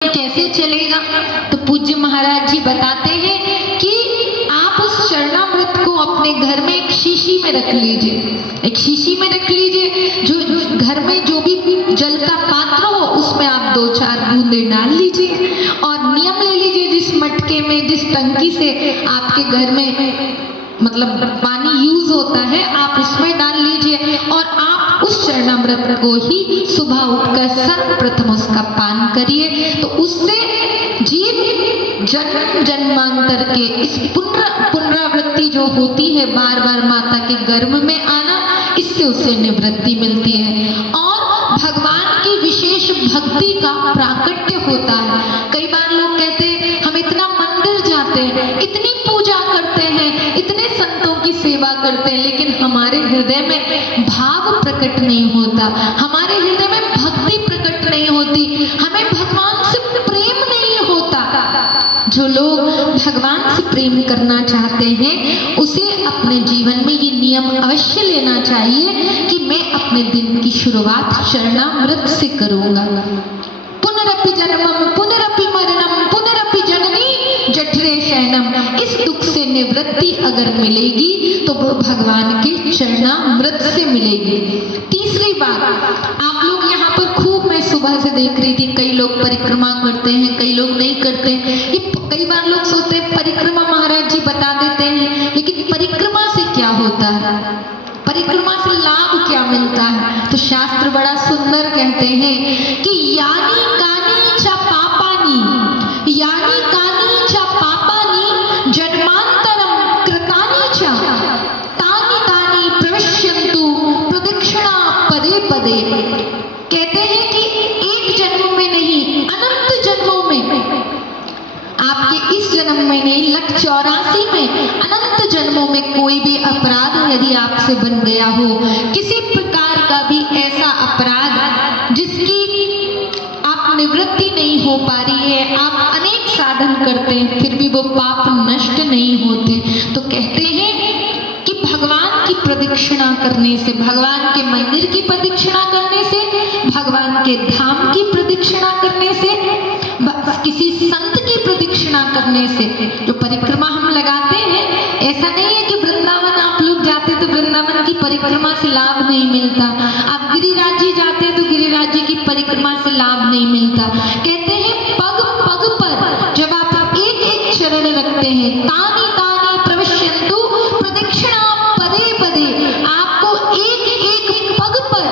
कैसे चलेगा? तो पूज्य महाराज जी बताते हैं कि आप उस चरणामृत को अपने घर में एक शीशी में रख लीजिए, एक शीशी में रख लीजिए। जो घर में जो भी जल का पात्र हो उसमें आप 2-4 बूंदे डाल लीजिए और नियम ले लीजिए, जिस मटके में, जिस टंकी से आपके घर में मतलब पानी यूज होता है आप उसमें डाल लीजिए और आप उस चरणामृत को ही सुबह उठकर सर्वप्रथम उसका पान करिए। तो उससे जीव जन्म जन्मांतर के इस पुनरावृत्ति जो होती है, बार बार माता के गर्भ में आना, इससे उसे निवृत्ति मिलती है और भगवान की विशेष भक्ति का प्राकट्य होता है। कई बार लोग कहते हैं हम इतना मंदिर जाते हैं, इतनी पूजा करते हैं, इतने संतों की सेवा करते हैं, लेकिन हमारे हृदय में भाव प्रकट नहीं होता, हमारे हृदय में भक्ति प्रकट नहीं होती, हमें भगवान से प्रेम नहीं होता। जो लोग भगवान से प्रेम करना चाहते हैं उसे अपने जीवन में ये नियम अवश्य लेना चाहिए कि मैं अपने दिन की शुरुआत चरणामृत से करूंगा। पुनरपि जन्मम पुनरपि मरणम पुनरपि जननी जठरे शयनम, इस दुख से निवृत्ति अगर मिलेगी तो वो भगवान के चरणामृत से मिलेगी। तीसरी बात, आप लोग यहाँ पर खूब, मैं सुबह से देख रही थी, कई लोग परिक्रमा करते हैं, कई लोग नहीं करते। ये कई बार लोग सोचते हैं परिक्रमा महाराज जी बता देते हैं, लेकिन परिक्रमा से क्या होता है, परिक्रमा से लाभ क्या मिलता है? तो शास्त्र बड़ा सुंदर कहते हैं कि यानी कानी च पापानी, यानी कानी च पापानी जन्मांतरम कृतानि च तानि तानि प्रविश्यन्तु प्रदक्षिणा पदे पदे। कहते हैं कि एक जन्म में नहीं, अनंत जन्मों में, आपके इस जन्म में नहीं, लख 84 में, अनंत जन्मों में कोई भी अपराध यदि आपसे बन गया हो, किसी प्रकार का भी ऐसा अपराध जिसकी आप निवृत्ति नहीं हो पा रही है, आप अनेक साधन करते हैं फिर भी वो पाप नष्ट नहीं होते, तो कहते हैं कि भगवान की प्रदक्षिणा करने से, भगवान के मंदिर की प्रदक्षिणा करने से, भगवान के धाम की प्रदक्षिणा करने से, किसी संत की प्रदक्षिणा करने से, जो परिक्रमा हम लगाते हैं, ऐसा नहीं है कि वृंदावन आप लोग जाते तो वृंदावन की परिक्रमा से लाभ नहीं मिलता, आप गिरिराज जी जाते हैं तो गिरिराज जी की परिक्रमा से लाभ नहीं मिलता। कहते हैं पग पग पर जब आप एक एक चरण रखते हैं, तानि तानि प्रविश्यन्तु प्रदक्षिणा पदे पदे, आपको एक एक पग पर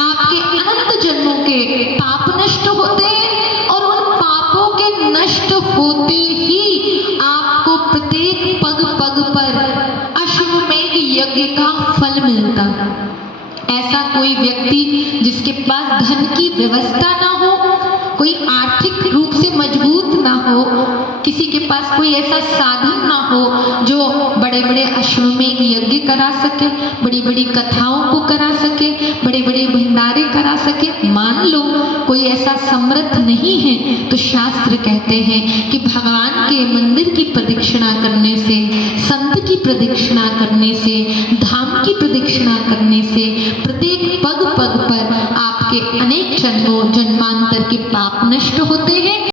आपके अनंत जन्मों के पाप नष्ट होते हैं और उन पापों के नष्ट होते ही आपको प्रत्येक पग पग पर अश्वमेध यज्ञ का फल मिलता। ऐसा कोई व्यक्ति जिसके पास धन की व्यवस्था ना हो, कोई आर्थिक रूप से मजबूत ना हो, किसी के पास कोई ऐसा साधन ना हो जो बड़े बड़े अश्वमेध यज्ञ करा सके, बड़ी बड़ी कथाओं को करा सके, बड़े बड़े भंडारे करा सके, मान लो कोई ऐसा समर्थ नहीं है, तो शास्त्र कहते हैं कि भगवान के मंदिर की प्रदक्षिणा करने से, संत की प्रदक्षिणा करने से, धाम की प्रदक्षिणा करने से प्रत्येक पग पग पर आपके अनेक जन्मों जन्मांतर के पाप नष्ट होते